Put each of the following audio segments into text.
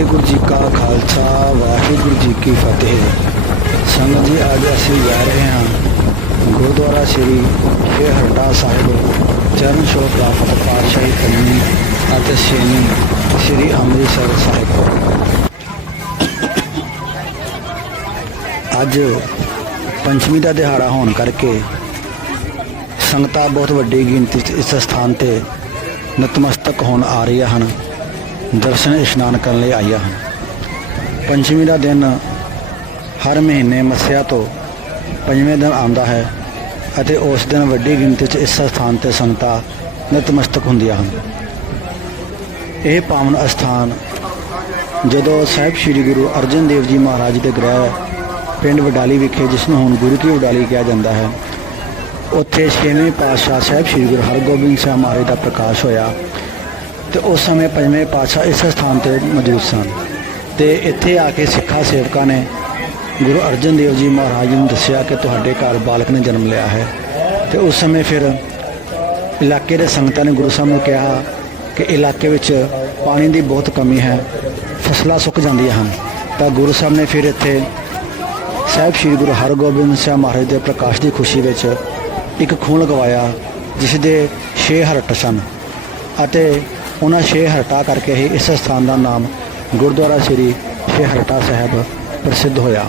ਵਾਹਿਗੁਰੂ ਜੀ ਕਾ ਖਾਲਸਾ, ਵਾਹਿਗੁਰੂ ਜੀ ਕੀ ਫਤਿਹ। ਸੰਗਤ ਜੀ, ਅੱਜ ਅਸੀਂ ਜਾ ਰਹੇ ਹਾਂ ਗੁਰਦੁਆਰਾ ਸ੍ਰੀ ਸ਼੍ਰੀ ਹਰਟਾ ਸਾਹਿਬ, ਚਰਨ ਛੋਹ ਪ੍ਰਾਪਤ ਪਾਤਸ਼ਾਹੀ ਪੰਜਵੀਂ ਅਤੇ ਛੇਵੀਂ ਸ੍ਰੀ ਅੰਮ੍ਰਿਤਸਰ ਸਾਹਿਬ। ਅੱਜ ਪੰਚਮੀ ਦਾ ਦਿਹਾੜਾ ਹੋਣ ਕਰਕੇ ਸੰਗਤਾਂ ਬਹੁਤ ਵੱਡੀ ਗਿਣਤੀ 'ਚ ਇਸ ਸਥਾਨ ਤੇ ਨਤਮਸਤਕ ਹੋਣ ਆ ਰਹੀਆਂ ਹਨ। ਦਰਸ਼ਨ ਇਸ਼ਨਾਨ ਕਰਨ ਲਈ ਆਈਆਂ ਹਨ ਪੰਚਮੀ ਦਾ ਦਿਨ ਹਰ ਮਹੀਨੇ ਮੱਸਿਆ ਤੋਂ ਪੰਜਵੇਂ ਦਿਨ ਆਉਂਦਾ ਹੈ ਅਤੇ ਉਸ ਦਿਨ ਵੱਡੀ ਗਿਣਤੀ 'ਚ ਇਸ ਸਥਾਨ ਤੇ ਸੰਗਤਾਂ ਨਤਮਸਤਕ ਹੁੰਦੀਆਂ ਹਨ। ਇਹ ਪਾਵਨ ਅਸਥਾਨ ਜਦੋਂ ਸਾਹਿਬ ਸ੍ਰੀ ਗੁਰੂ ਅਰਜਨ ਦੇਵ ਜੀ ਮਹਾਰਾਜ ਦੇ ਗ੍ਰਹਿ ਪਿੰਡ ਵਡਾਲੀ ਵਿਖੇ, ਜਿਸ ਨੂੰ ਹੁਣ ਗੁਰੂ ਕੀ ਵਡਾਲੀ ਕਿਹਾ ਜਾਂਦਾ ਹੈ, ਉੱਥੇ ਛੇਵੇਂ ਪਾਤਸ਼ਾਹ ਸਾਹਿਬ ਸ੍ਰੀ ਗੁਰੂ ਹਰਗੋਬਿੰਦ ਸਾਹਿਬ ਮਹਾਰਾਜ ਦਾ ਪ੍ਰਕਾਸ਼ ਹੋਇਆ। ਤੇ ਉਸ ਸਮੇਂ ਪੰਜਵੇਂ ਪਾਤਸ਼ਾਹ ਇਸ ਸਥਾਨ ਤੇ ਮੌਜੂਦ ਸਨ। ਤੇ ਇੱਥੇ ਆ ਕੇ ਸਿੱਖਾਂ, ਸੇਵਕਾਂ ਨੇ ਗੁਰੂ ਅਰਜਨ ਦੇਵ ਜੀ ਮਹਾਰਾਜ ਨੂੰ ਦੱਸਿਆ ਕਿ ਤੁਹਾਡੇ ਘਰ ਬਾਲਕ ਨੇ ਜਨਮ ਲਿਆ ਹੈ। ਤੇ ਉਸ ਸਮੇਂ ਫਿਰ ਇਲਾਕੇ ਦੇ ਸੰਗਤਾਂ ਨੇ ਗੁਰੂ ਸਾਹਿਬ ਨੂੰ ਕਿਹਾ ਕਿ ਇਲਾਕੇ ਵਿੱਚ ਪਾਣੀ ਦੀ ਬਹੁਤ ਕਮੀ ਹੈ, ਫਸਲਾਂ ਸੁੱਕ ਜਾਂਦੀਆਂ ਹਨ। ਤਾਂ ਗੁਰੂ ਸਾਹਿਬ ਨੇ ਫਿਰ ਇੱਥੇ ਸਾਹਿਬ ਸ੍ਰੀ ਗੁਰੂ ਹਰਗੋਬਿੰਦ ਸਾਹਿਬ ਮਹਾਰਾਜ ਦੇ ਪ੍ਰਕਾਸ਼ ਦੀ ਖੁਸ਼ੀ ਵਿੱਚ ਇੱਕ ਖੂਨ ਲਗਵਾਇਆ, ਜਿਸ ਦੇ ਛੇ ਹਰਟ ਸਨ। ਅਤੇ ਉਹਨਾਂ ਛੇ ਹਰਟਾ ਕਰਕੇ ਹੀ ਇਸ ਸਥਾਨ ਦਾ ਨਾਮ ਗੁਰਦੁਆਰਾ ਸ੍ਰੀ ਛੇ ਹਰਟਾ ਸਾਹਿਬ ਪ੍ਰਸਿੱਧ ਹੋਇਆ।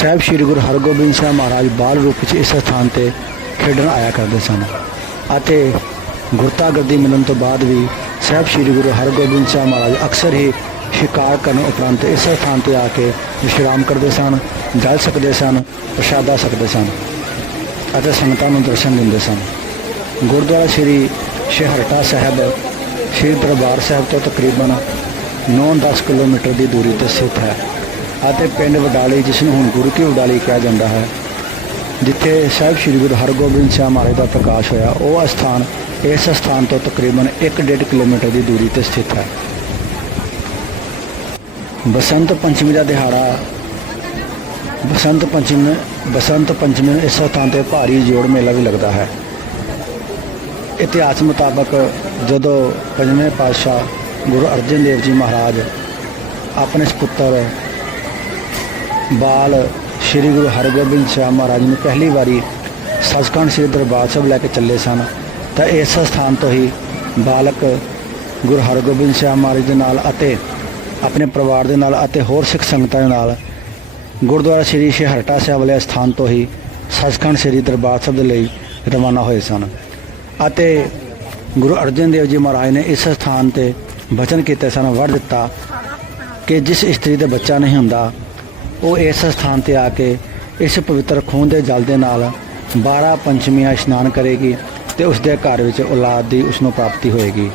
ਸਾਹਿਬ ਸ੍ਰੀ ਗੁਰੂ ਹਰਗੋਬਿੰਦ ਸਾਹਿਬ ਮਹਾਰਾਜ ਬਾਲ ਰੂਪ ਵਿੱਚ ਇਸ ਸਥਾਨ ਤੇ ਖੇਡਣ ਆਇਆ ਕਰਦੇ ਸਨ ਅਤੇ ਗੁਰਤਾਗਰਦੀ ਮਿਲਣ ਤੋਂ ਬਾਅਦ ਵੀ ਸਾਹਿਬ ਸ੍ਰੀ ਗੁਰੂ ਹਰਗੋਬਿੰਦ ਸਾਹਿਬ ਮਹਾਰਾਜ ਅਕਸਰ ਹੀ ਸ਼ਿਕਾਰ ਕਰਨ ਉਪਰੰਤ ਇਸ ਸਥਾਨ ਤੇ ਆ ਕੇ ਵਿਸ਼ਰਾਮ ਕਰਦੇ ਸਨ, ਜਲ ਸਕਦੇ ਸਨ, ਪ੍ਰਸ਼ਾਦਾ ਸਕਦੇ ਸਨ ਅਤੇ ਸੰਗਤਾਂ ਨੂੰ ਦਰਸ਼ਨ ਦਿੰਦੇ ਸਨ। ਗੁਰਦੁਆਰਾ ਸ੍ਰੀ ਸ਼ਹਿਰਟਾ ਸਾਹਿਬ ਸ੍ਰੀ ਦਰਬਾਰ ਸਾਹਿਬ ਤੋਂ ਤਕਰੀਬਨ 9-10 ਕਿਲੋਮੀਟਰ ਦੀ ਦੂਰੀ ਤੇ ਸਥਿਤ ਹੈ ਅਤੇ ਪਿੰਡ ਵਡਾਲੀ, ਜਿਸ ਨੂੰ ਹੁਣ ਗੁਰੂ ਕੀ ਵਡਾਲੀ ਕਿਹਾ ਜਾਂਦਾ ਹੈ, ਜਿੱਥੇ ਸਾਹਿਬ ਸ੍ਰੀ ਗੁਰੂ ਹਰਗੋਬਿੰਦ ਸਾਹਿਬ ਮਹਾਰਾਜ ਦਾ ਪ੍ਰਕਾਸ਼ ਹੋਇਆ, ਉਹ ਅਸਥਾਨ ਇਸ ਸਥਾਨ ਤੋਂ ਤਕਰੀਬਨ 1.5 ਕਿਲੋਮੀਟਰ ਦੀ ਦੂਰੀ ਤੇ ਸਥਿਤ ਹੈ। ਬਸੰਤ ਪੰਚਮੀ ਦਾ ਦਿਹਾੜਾ, ਬਸੰਤ ਪੰਚਮੀ ਬਸੰਤ ਪੰਚਮੀ ਇਸ ਸਥਾਨ ਤੇ ਭਾਰੀ ਜੋੜ ਮੇਲਾ ਵੀ ਲੱਗਦਾ ਹੈ। ਇਤਿਹਾਸ ਮੁਤਾਬਕ ਜਦੋਂ ਪੰਜਵੇਂ ਪਾਤਸ਼ਾਹ ਗੁਰੂ ਅਰਜਨ ਦੇਵ ਜੀ ਮਹਾਰਾਜ ਆਪਣੇ ਸੁਪੁੱਤਰ ਬਾਲ ਸ੍ਰੀ ਗੁਰੂ ਹਰਗੋਬਿੰਦ ਸਾਹਿਬ ਮਹਾਰਾਜ ਨੂੰ ਪਹਿਲੀ ਵਾਰੀ ਸੱਚਖੰਡ ਸ੍ਰੀ ਦਰਬਾਰ ਸਾਹਿਬ ਲੈ ਕੇ ਚੱਲੇ ਸਨ, ਤਾਂ ਇਸ ਸਥਾਨ ਤੋਂ ਹੀ ਬਾਲਕ ਗੁਰੂ ਹਰਗੋਬਿੰਦ ਸਾਹਿਬ ਮਹਾਰਾਜ ਦੇ ਨਾਲ ਅਤੇ ਆਪਣੇ ਪਰਿਵਾਰ ਦੇ ਨਾਲ ਅਤੇ ਹੋਰ ਸਿੱਖ ਸੰਗਤਾਂ ਦੇ ਨਾਲ ਗੁਰਦੁਆਰਾ ਸ੍ਰੀ ਸ਼ਹਿਰਟਾ ਸਾਹਿਬ ਵਾਲੇ ਸਥਾਨ ਤੋਂ ਹੀ ਸੱਚਖੰਡ ਸ੍ਰੀ ਦਰਬਾਰ ਸਾਹਿਬ ਦੇ ਲਈ ਰਵਾਨਾ ਹੋਏ ਸਨ। ਅਤੇ ਗੁਰੂ ਅਰਜਨ ਦੇਵ ਜੀ ਮਹਾਰਾਜ ਨੇ ਇਸ ਸਥਾਨ ਤੇ ਬਚਨ ਕੀਤੇ ਸਨ, ਵਰ ਦਿੱਤਾ ਕਿ ਜਿਸ ਇਸਤਰੀ ਦੇ ਬੱਚਾ ਨਹੀਂ ਹੁੰਦਾ, ਉਹ ਇਸ ਸਥਾਨ ਤੇ ਆ ਕੇ ਇਸ ਪਵਿੱਤਰ ਖੂਨ ਦੇ ਜਲ ਦੇ ਨਾਲ 12 ਪੰਚਮੀਆਂ ਇਸ਼ਨਾਨ ਕਰੇਗੀ ਤੇ ਉਸ ਦੇ ਘਰ ਵਿੱਚ ਔਲਾਦ ਦੀ ਉਸ ਨੂੰ ਪ੍ਰਾਪਤੀ ਹੋਏਗੀ।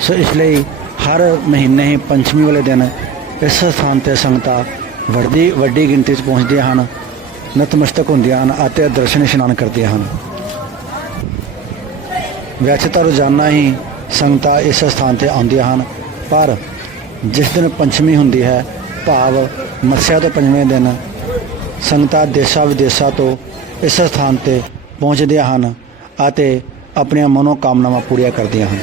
ਸੋ ਇਸ ਲਈ ਹਰ ਮਹੀਨੇ ਹੀ ਪੰਚਮੀ ਵਾਲੇ ਦਿਨ ਇਸ ਸਥਾਨ ਤੇ ਸੰਗਤਾਂ ਵੱਡੀ ਵੱਡੀ ਗਿਣਤੀ 'ਚ ਪਹੁੰਚਦੀਆਂ ਹਨ, ਨਤਮਸਤਕ ਹੁੰਦੀਆਂ ਹਨ ਅਤੇ ਦਰਸ਼ਨ ਇਸ਼ਨਾਨ ਕਰਦੀਆਂ ਹਨ। ਵੈਸੇ ਤਾਂ ਰੋਜ਼ਾਨਾ ਹੀ ਸੰਗਤਾਂ ਇਸ ਸਥਾਨ ਤੇ ਆਉਂਦੀਆਂ ਹਨ, ਪਰ ਜਿਸ ਦਿਨ ਪੰਚਮੀ ਹੁੰਦੀ ਹੈ, ਭਾਵ ਮੱਸਿਆ ਤੋਂ ਪੰਜਵੇਂ ਦਿਨ, ਸੰਗਤਾਂ ਦੇਸ਼ਾਂ ਵਿਦੇਸ਼ਾਂ ਤੋਂ ਇਸ ਸਥਾਨ ਤੇ ਪਹੁੰਚਦੀਆਂ ਹਨ ਅਤੇ ਆਪਣੀਆਂ ਮਨੋ ਕਾਮਨਾਵਾਂ ਪੂਰੀਆਂ ਕਰਦੀਆਂ ਹਨ।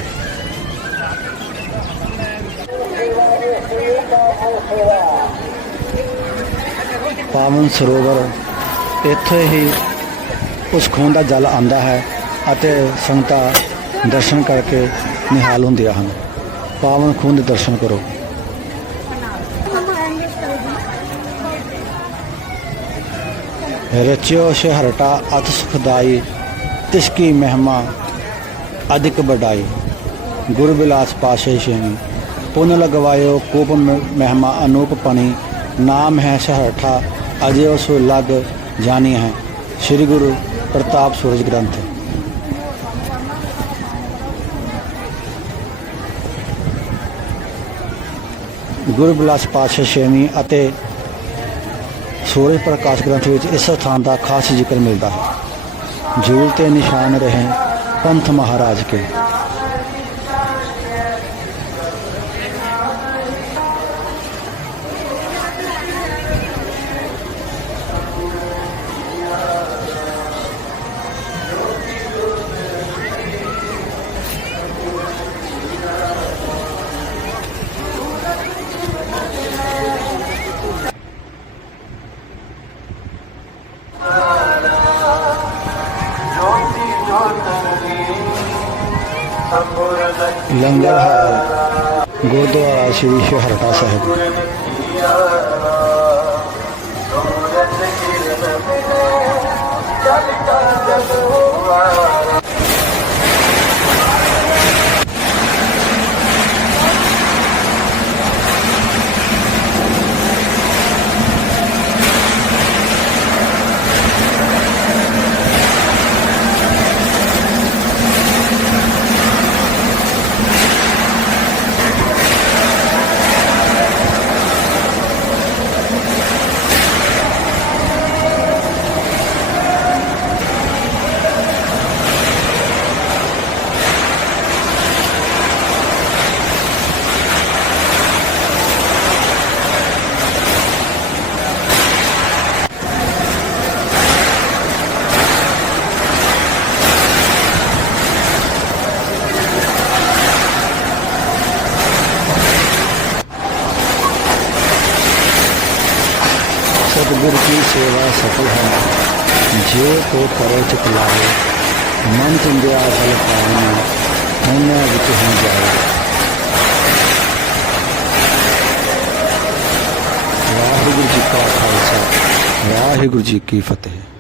ਪਾਵਨ ਸਰੋਵਰ, ਇੱਥੇ ਹੀ ਉਸ ਖੂਨ ਦਾ ਜਲ ਆਂਦਾ ਹੈ। ਅਤੇ ਸੰਗਤਾਂ ਦਰਸ਼ਨ ਕਰਕੇ ਨਿਹਾਲ ਹੁੰਦੀਆਂ ਹਨ। ਪਾਵਨ ਖੂਨ ਦਰਸ਼ਨ ਕਰੋ। ਰਚਿਓ ਸ਼ਹਰਟਾ ਅਤ ਸੁਖਦਾਈ ਤਿਸਕੀ ਮਹਿਮਾ ਅਧਿਕ ਬਡਾਈ ਗੁਰ ਬਿਲਾਸ ਪਾਸ਼ੇ ਸ਼ੇਮੀ ਪੁਨ ਲਗਵਾਇਓ ਕੂਪ ਮਹਿਮਾ ਅਨੂਪ ਪਣੀ। ਨਾਮ ਹੈ ਸ਼ਹਰਠਾ ਅਜੇ ਉਸ ਲਗ ਜਾਣੀ ਹੈ। ਸ੍ਰੀ ਗੁਰੂ ਪ੍ਰਤਾਪ ਸੂਰਜ ਗ੍ਰੰਥ। ਗੁਰੂ ਪਾਤਸ਼ਾਹ ਛੇਵੀਂ ਅਤੇ ਸੂਰਜ ਪ੍ਰਕਾਸ਼ ਗ੍ਰੰਥ ਵਿੱਚ ਇਸ ਸਥਾਨ ਦਾ ਖਾਸ ਜ਼ਿਕਰ ਮਿਲਦਾ ਹੈ। ਜੂਲ ਤੇ ਨਿਸ਼ਾਨ ਰਹੇ ਪੰਥ ਮਹਾਰਾਜ ਕੇ। ਲੰਗਰ ਹਾਲ ਗੁਰਦੁਆਰਾ ਸ੍ਰੀ ਸ਼ਹਰਤਾ ਸਾਹਿਬ। ਸਤਿਗੁਰ ਕੀ ਸੇਵਾ ਸਫਲ ਹੈ ਜੇ ਕੋ ਕਰੇ ਚਿਤ ਲਾਏ ਮਨ ਚੰਦਿਆ ਫਲ ਪਾਉਣਾ ਉਹਨਾਂ ਵਿੱਚ ਹੋ ਜਾਏ ਵਾਹਿਗੁਰੂ ਜੀ ਕਾ ਖਾਲਸਾ ਵਾਹਿਗੁਰੂ ਜੀ ਕੀ ਫਤਿਹ